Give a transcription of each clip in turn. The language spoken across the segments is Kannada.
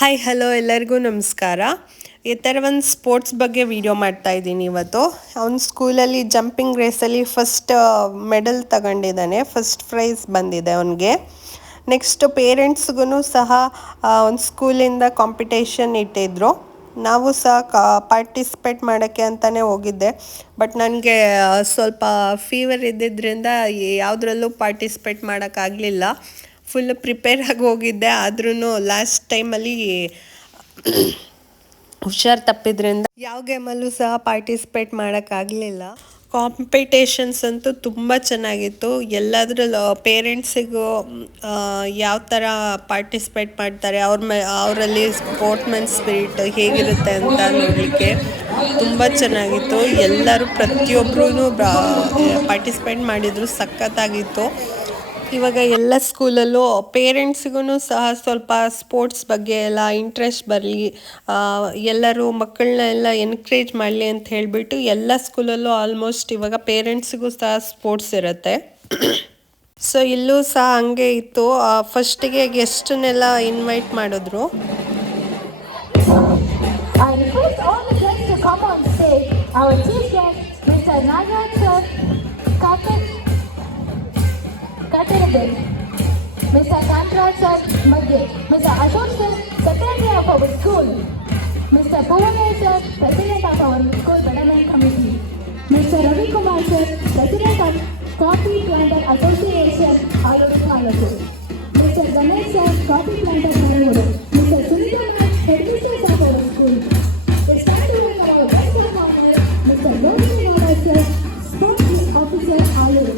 ಹಾಯ್ ಹಲೋ ಎಲ್ಲರಿಗೂ ನಮಸ್ಕಾರ. ಈ ಥರ ಒಂದು ಸ್ಪೋರ್ಟ್ಸ್ ಬಗ್ಗೆ ವಿಡಿಯೋ ಮಾಡ್ತಾ ಇದ್ದೀನಿ ಇವತ್ತು. ಅವ್ನು ಸ್ಕೂಲಲ್ಲಿ ಜಂಪಿಂಗ್ ರೇಸಲ್ಲಿ ಫಸ್ಟ್ ಮೆಡಲ್ ತಗೊಂಡಿದ್ದಾನೆ, ಫಸ್ಟ್ ಪ್ರೈಸ್ ಬಂದಿದೆ ಅವನಿಗೆ. ನೆಕ್ಸ್ಟ್ ಪೇರೆಂಟ್ಸ್ಗೂ ಸಹ ಒಂದು ಸ್ಕೂಲಿಂದ ಕಾಂಪಿಟೇಷನ್ ಇಟ್ಟಿದ್ರು. ನಾವು ಸಹ ಪಾರ್ಟಿಸಿಪೇಟ್ ಮಾಡೋಕ್ಕೆ ಅಂತಲೇ ಹೋಗಿದ್ದೆ. ಬಟ್ ನನಗೆ ಸ್ವಲ್ಪ ಫೀವರ್ ಇದ್ದಿದ್ದರಿಂದ ಯಾವುದ್ರಲ್ಲೂ ಪಾರ್ಟಿಸಿಪೇಟ್ ಮಾಡೋಕ್ಕಾಗಲಿಲ್ಲ. ಫುಲ್ ಪ್ರಿಪೇರ್ ಆಗಿ ಹೋಗಿದ್ದೆ, ಆದ್ರೂ ಲಾಸ್ಟ್ ಟೈಮಲ್ಲಿ ಹುಷಾರು ತಪ್ಪಿದ್ರಿಂದ ಯಾವ ಗೇಮಲ್ಲೂ ಸಹ ಪಾರ್ಟಿಸಿಪೇಟ್ ಮಾಡೋಕ್ಕಾಗಲಿಲ್ಲ. ಕಾಂಪಿಟೇಷನ್ಸ್ ಅಂತೂ ತುಂಬ ಚೆನ್ನಾಗಿತ್ತು. ಎಲ್ಲದರಲ್ಲೂ ಪೇರೆಂಟ್ಸಿಗೂ ಯಾವ ಥರ ಪಾರ್ಟಿಸಿಪೇಟ್ ಮಾಡ್ತಾರೆ, ಅವರಲ್ಲಿ ಸ್ಪೋರ್ಟ್ಸ್ಮನ್ ಸ್ಪಿರಿಟ್ ಹೇಗಿರುತ್ತೆ ಅಂತ ನೋಡಲಿಕ್ಕೆ ತುಂಬ ಚೆನ್ನಾಗಿತ್ತು. ಎಲ್ಲರೂ ಪ್ರತಿಯೊಬ್ಬರೂ ಪಾರ್ಟಿಸಿಪೇಟ್ ಮಾಡಿದರು, ಸಖತ್ತಾಗಿತ್ತು. ಇವಾಗ ಎಲ್ಲ ಸ್ಕೂಲಲ್ಲೂ ಪೇರೆಂಟ್ಸ್ಗೂ ಸಹ ಸ್ವಲ್ಪ ಸ್ಪೋರ್ಟ್ಸ್ ಬಗ್ಗೆ ಎಲ್ಲ ಇಂಟ್ರೆಸ್ಟ್ ಬರಲಿ, ಎಲ್ಲರೂ ಮಕ್ಕಳನ್ನ ಎಲ್ಲ ಎನ್ಕರೇಜ್ ಮಾಡಲಿ ಅಂತ ಹೇಳಿಬಿಟ್ಟು ಎಲ್ಲ ಸ್ಕೂಲಲ್ಲೂ ಆಲ್ಮೋಸ್ಟ್ ಇವಾಗ ಪೇರೆಂಟ್ಸಿಗೂ ಸಹ ಸ್ಪೋರ್ಟ್ಸ್ ಇರುತ್ತೆ. ಸೊ ಇಲ್ಲೂ ಸಹ ಹಂಗೆ ಇತ್ತು. ಫಸ್ಟಿಗೆ ಗೆಸ್ಟನ್ನೆಲ್ಲ ಇನ್ವೈಟ್ ಮಾಡಿದ್ರು. Mr. Kantraj sir, Mr. Ashok sir, Secretary of our school, Mr. Bhuvanesh sir, President of our school development committee, Mr. Ravi Kumar sir, President of Coffee Planter Association, Alur Palatu, Mr. Ganesh sir, Coffee Planter Mangalore, Mr. Sunita Nath, Headmistress of our school. We stand to win our guest of honor, Mr. Govind Kumar sir, Sports Officer, Alur.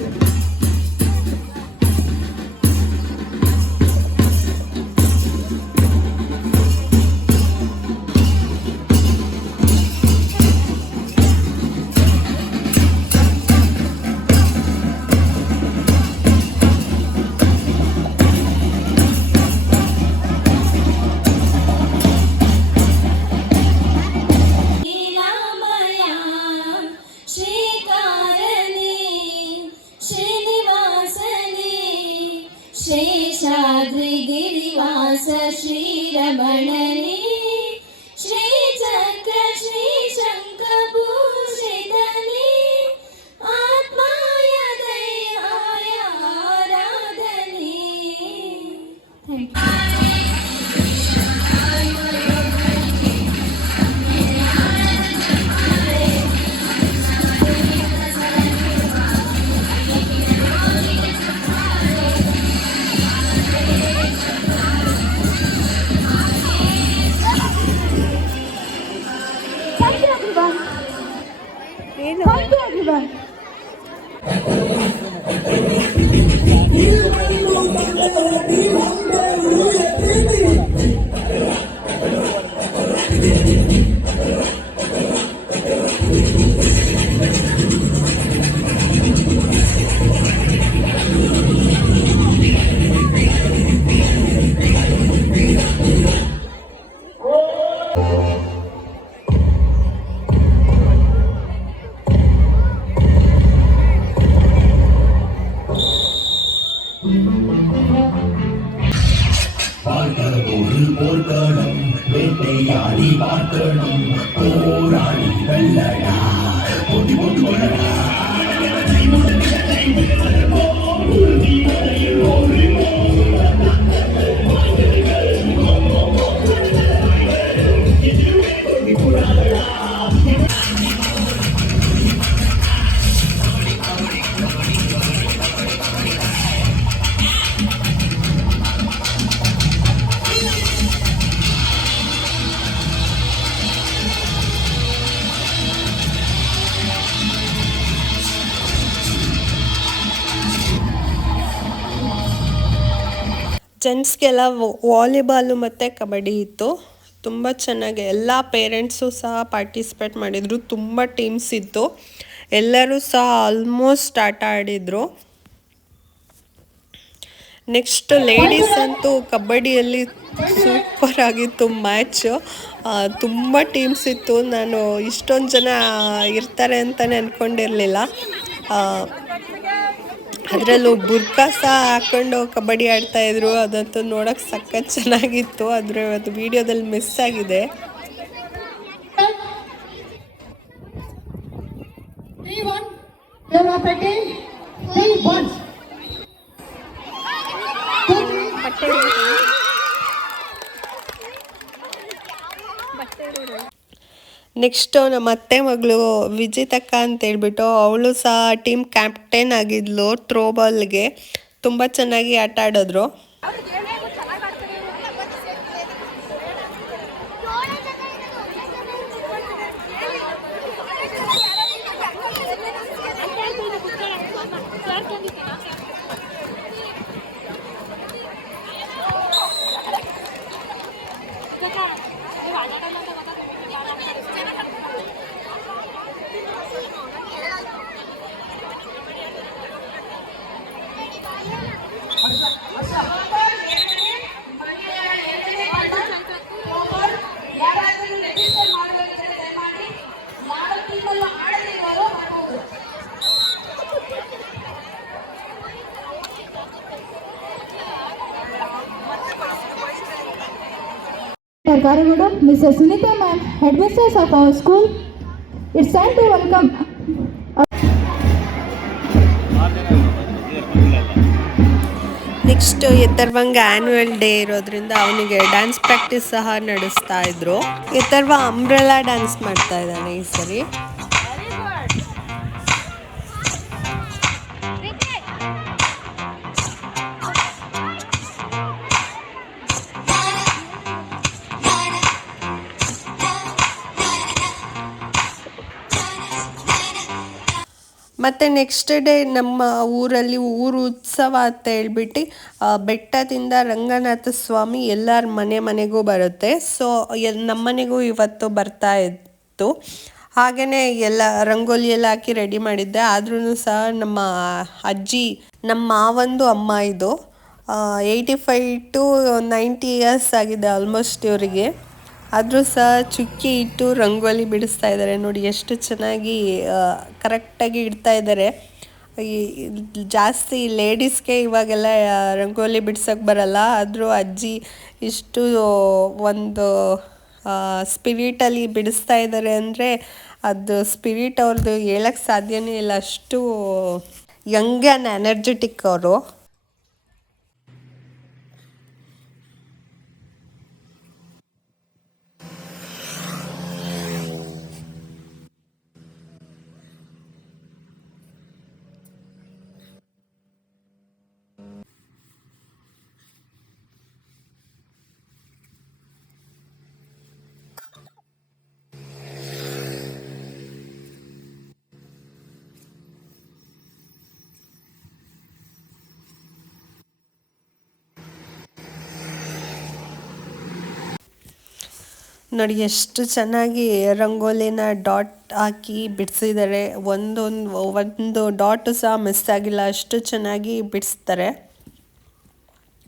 शेषाद्रिगिरिवास श्रीरमणने श्रीचक्र श्रीशङ्खभूषितने आत्माय दैवाय आराधने. Thank you. Thank you everyone. போர்க்களம் வேட்டையாடி பார்க்கணும், போராடி வெல்லடா, போட்டி போட்டு கொள்ளடா. ಜೆಂಟ್ಸ್ಗೆಲ್ಲ ವಾಲಿಬಾಲು ಮತ್ತು ಕಬಡ್ಡಿ ಇತ್ತು. ತುಂಬ ಚೆನ್ನಾಗಿ ಎಲ್ಲ ಪೇರೆಂಟ್ಸು ಸಹ ಪಾರ್ಟಿಸಿಪೇಟ್ ಮಾಡಿದರು. ತುಂಬ ಟೀಮ್ಸ್ ಇತ್ತು, ಎಲ್ಲರೂ ಸಹ ಆಲ್ಮೋಸ್ಟ್ ಆಟ ಆಡಿದರು. ನೆಕ್ಸ್ಟ್ ಲೇಡೀಸ್ ಅಂತೂ ಕಬಡ್ಡಿಯಲ್ಲಿ ಸೂಪರ್ ಆಗಿತ್ತು ಮ್ಯಾಚ್. ತುಂಬ ಟೀಮ್ಸ್ ಇತ್ತು. ನಾನು ಇಷ್ಟೊಂದು ಜನ ಇರ್ತಾರೆ ಅಂತಲೇ ಅಂದ್ಕೊಂಡಿರಲಿಲ್ಲ. ಅದರಲ್ಲೂ ಬುರ್ಕಾ ಸಹ ಹಾಕೊಂಡು ಕಬಡ್ಡಿ ಆಡ್ತಾಯಿದ್ರು. ಅದಂತೂ ನೋಡೋಕೆ ಸಖತ್ ಚೆನ್ನಾಗಿತ್ತು. ಆದರೆ ಅದು ವಿಡಿಯೋದಲ್ಲಿ ಮಿಸ್ ಆಗಿದೆ. 3-1. You're operating 3-1. ನೆಕ್ಸ್ಟು ನಮ್ಮ ಅತ್ತೆ ಮಗಳು ವಿಜಿತಕ್ಕ ಅಂತ ಹೇಳ್ಬಿಟ್ಟು ಅವಳು ಸಹ ಟೀಮ್ ಕ್ಯಾಪ್ಟನ್ ಆಗಿದ್ಲು ಥ್ರೋಬಾಲ್ಗೆ. ತುಂಬ ಚೆನ್ನಾಗಿ ಆಟ ಆಡಿದ್ರು. Karagadu, Mrs. Sunita ma'am, headmistress of our school. It's time to welcome. Next ಎತ್ತರ್ವಂಗ ಆ್ಯನ್ಯುವಲ್ ಡೇ ಇರೋದ್ರಿಂದ ಅವನಿಗೆ ಡ್ಯಾನ್ಸ್ ಪ್ರಾಕ್ಟೀಸ್ ಸಹ ನಡೆಸ್ತಾ ಇದ್ರು. ಎತ್ತರ್ವ ಅಂಬ್ರೆಲಾ ಡ್ಯಾನ್ಸ್ ಮಾಡ್ತಾ ಇದ್ದಾನೆ ಈ ಸರಿ. ಮತ್ತು ನೆಕ್ಸ್ಟ್ ಡೇ ನಮ್ಮ ಊರಲ್ಲಿ ಊರು ಉತ್ಸವ ಅಂತ ಹೇಳ್ಬಿಟ್ಟು ಬೆಟ್ಟದಿಂದ ರಂಗನಾಥ ಸ್ವಾಮಿ ಎಲ್ಲರ ಮನೆಗೂ ಬರುತ್ತೆ. ಸೊ ನಮ್ಮ ಮನೆಗೂ ಇವತ್ತು ಬರ್ತಾ ಇತ್ತು. ಹಾಗೆಯೇ ಎಲ್ಲ ರಂಗೋಲಿ ಎಲ್ಲ ಹಾಕಿ ರೆಡಿ ಮಾಡಿದ್ದೆ. ಆದ್ರೂ ಸಹ ನಮ್ಮ ಅಜ್ಜಿ, ನಮ್ಮ ಮಾವಂದು ಅಮ್ಮ ಇದು 85 to 90 ಇಯರ್ಸ್ ಆಗಿದೆ ಆಲ್ಮೋಸ್ಟ್ ಇವರಿಗೆ. ಆದರೂ ಸಹ ಚುಕ್ಕಿ ಇಟ್ಟು ರಂಗೋಲಿ ಬಿಡಿಸ್ತಾ ಇದ್ದಾರೆ. ನೋಡಿ ಎಷ್ಟು ಚೆನ್ನಾಗಿ ಕರೆಕ್ಟಾಗಿ ಇಡ್ತಾ ಇದ್ದಾರೆ. ಜಾಸ್ತಿ ಲೇಡೀಸ್ಗೆ ಇವಾಗೆಲ್ಲ ರಂಗೋಲಿ ಬಿಡ್ಸೋಕ್ಕೆ ಬರಲ್ಲ. ಆದರೂ ಅಜ್ಜಿ ಇಷ್ಟು ಒಂದು ಸ್ಪಿರಿಟಲ್ಲಿ ಬಿಡಿಸ್ತಾ ಇದ್ದಾರೆ ಅಂದರೆ ಅದು ಸ್ಪಿರಿಟ್ ಅವ್ರದ್ದು ಹೇಳಕ್ಕೆ ಸಾಧ್ಯನೇ ಇಲ್ಲ. ಅಷ್ಟು ಯಂಗ್ ಆ್ಯಂಡ್ ಎನರ್ಜೆಟಿಕ್ ಅವರು. ನೋಡಿ ಎಷ್ಟು ಚೆನ್ನಾಗಿ ರಂಗೋಲಿನ ಡಾಟ್ ಹಾಕಿ ಬಿಡಿಸಿದ್ದಾರೆ. ಒಂದು ಡಾಟು ಸಹ ಮಿಸ್ ಆಗಿಲ್ಲ. ಅಷ್ಟು ಚೆನ್ನಾಗಿ ಬಿಡಿಸ್ತಾರೆ.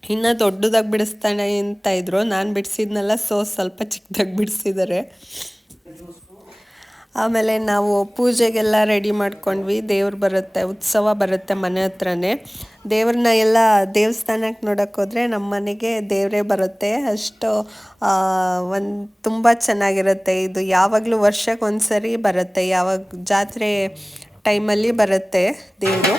ಇನ್ನೂ ದೊಡ್ಡದಾಗಿ ಬಿಡಿಸ್ತಾನೆ ಅಂತ ಇದ್ರು. ನಾನು ಬಿಡಿಸಿದ್ನಲ್ಲ, ಸ್ವಲ್ಪ ಚಿಕ್ಕದಾಗಿ ಬಿಡಿಸಿದ್ದಾರೆ. ಆಮೇಲೆ ನಾವು ಪೂಜೆಗೆಲ್ಲ ರೆಡಿ ಮಾಡ್ಕೊಂಡ್ವಿ. ದೇವ್ರು ಬರುತ್ತೆ, ಉತ್ಸವ ಬರುತ್ತೆ ಮನೆ ಹತ್ರನೇ. ದೇವ್ರನ್ನ ಎಲ್ಲ ದೇವಸ್ಥಾನಕ್ಕೆ ನೋಡೋಕೆ ಹೋದರೆ ನಮ್ಮ ಮನೆಗೆ ದೇವರೇ ಬರುತ್ತೆ. ಅಷ್ಟು ತುಂಬ ಚೆನ್ನಾಗಿರುತ್ತೆ. ಇದು ಯಾವಾಗಲೂ ವರ್ಷಕ್ಕೆ ಒಂದ್ಸರಿ ಬರುತ್ತೆ. ಯಾವಾಗ ಜಾತ್ರೆ ಟೈಮಲ್ಲಿ ಬರುತ್ತೆ ದೇವರು.